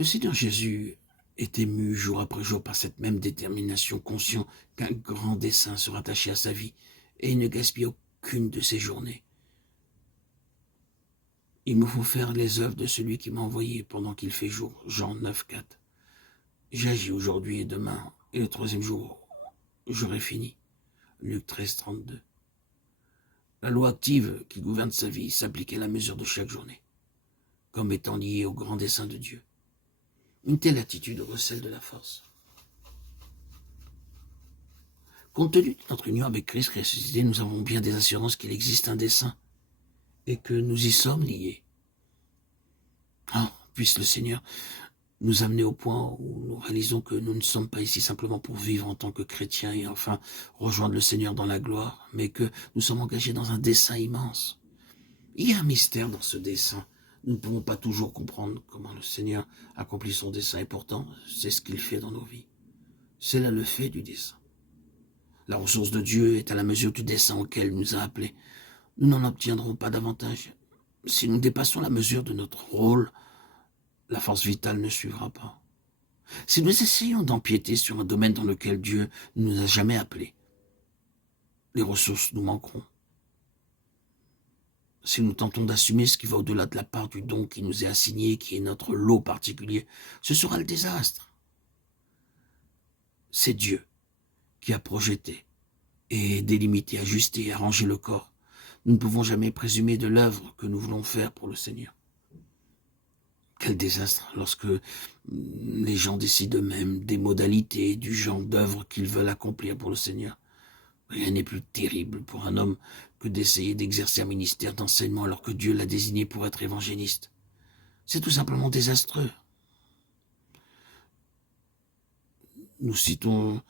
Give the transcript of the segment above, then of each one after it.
Le Seigneur Jésus est ému jour après jour par cette même détermination, conscient qu'un grand dessein se rattachait à sa vie, et il ne gaspille aucune de ses journées. Il me faut faire les œuvres de celui qui m'a envoyé pendant qu'il fait jour. Jean 9, 4. J'agis aujourd'hui et demain, et le troisième jour, j'aurai fini. Luc 13, 32. La loi active qui gouverne sa vie s'applique à la mesure de chaque journée, comme étant liée au grand dessein de Dieu. Une telle attitude recèle de la force. Compte tenu de notre union avec Christ ressuscité, nous avons bien des assurances qu'il existe un dessein et que nous y sommes liés. Puisse le Seigneur nous amener au point où nous réalisons que nous ne sommes pas ici simplement pour vivre en tant que chrétiens et enfin rejoindre le Seigneur dans la gloire, mais que nous sommes engagés dans un dessein immense. Il y a un mystère dans ce dessein. Nous ne pouvons pas toujours comprendre comment le Seigneur accomplit son dessein, et pourtant, c'est ce qu'il fait dans nos vies. C'est là le fait du dessein. La ressource de Dieu est à la mesure du dessein auquel il nous a appelés. Nous n'en obtiendrons pas davantage. Si nous dépassons la mesure de notre rôle, la force vitale ne suivra pas. Si nous essayons d'empiéter sur un domaine dans lequel Dieu ne nous a jamais appelés, les ressources nous manqueront. Si nous tentons d'assumer ce qui va au-delà de la part du don qui nous est assigné, qui est notre lot particulier, ce sera le désastre. C'est Dieu qui a projeté et délimité, ajusté et arrangé le corps. Nous ne pouvons jamais présumer de l'œuvre que nous voulons faire pour le Seigneur. Quel désastre lorsque les gens décident eux-mêmes des modalités, du genre d'œuvre qu'ils veulent accomplir pour le Seigneur. Rien n'est plus terrible pour un homme que d'essayer d'exercer un ministère d'enseignement alors que Dieu l'a désigné pour être évangéliste. C'est tout simplement désastreux. Nous citons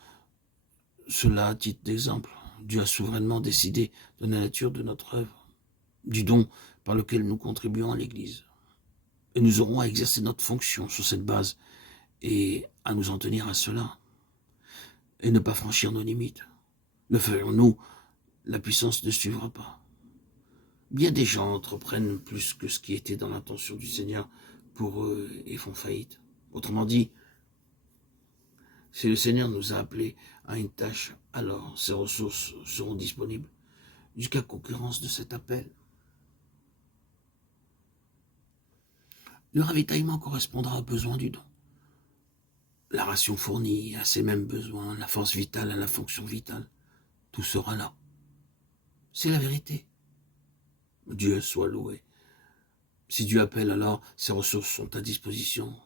cela à titre d'exemple. Dieu a souverainement décidé de la nature de notre œuvre, du don par lequel nous contribuons à l'Église. Et nous aurons à exercer notre fonction sur cette base et à nous en tenir à cela et ne pas franchir nos limites. Le ferions-nous, la puissance ne suivra pas. Bien des gens entreprennent plus que ce qui était dans l'intention du Seigneur pour eux et font faillite. Autrement dit, si le Seigneur nous a appelés à une tâche, alors ces ressources seront disponibles jusqu'à concurrence de cet appel. Le ravitaillement correspondra aux besoins du don. La ration fournie à ces mêmes besoins, la force vitale à la fonction vitale, tout sera là. C'est la vérité. Dieu soit loué. Si Dieu appelle, alors ses ressources sont à disposition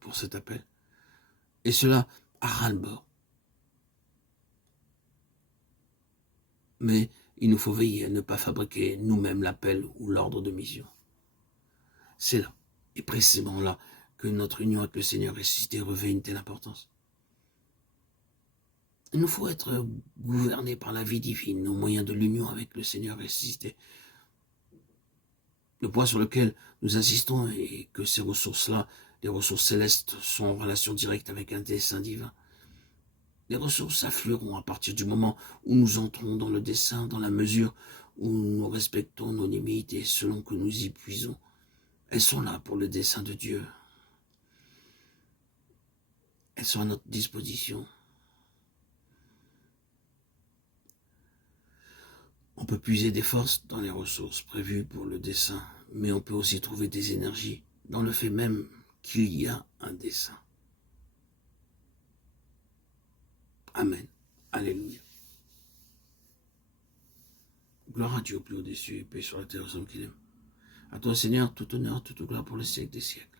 pour cet appel. Et cela à ras-le-bord. Mais il nous faut veiller à ne pas fabriquer nous-mêmes l'appel ou l'ordre de mission. C'est là, et précisément là, que notre union avec le Seigneur ressuscité revêt une telle importance. Il nous faut être gouvernés par la vie divine au moyen de l'union avec le Seigneur ressuscité. Le point sur lequel nous insistons est que ces ressources-là, les ressources célestes, sont en relation directe avec un dessein divin. Les ressources afflueront à partir du moment où nous entrons dans le dessein, dans la mesure où nous respectons nos limites et selon que nous y puisons. Elles sont là pour le dessein de Dieu. Elles sont à notre disposition. On peut puiser des forces dans les ressources prévues pour le dessein, mais on peut aussi trouver des énergies dans le fait même qu'il y a un dessein. Amen. Alléluia. Gloire à Dieu au plus haut des cieux et paix sur la terre aux hommes qu'il aime. À toi, Seigneur, tout honneur, toute gloire pour le siècle des siècles.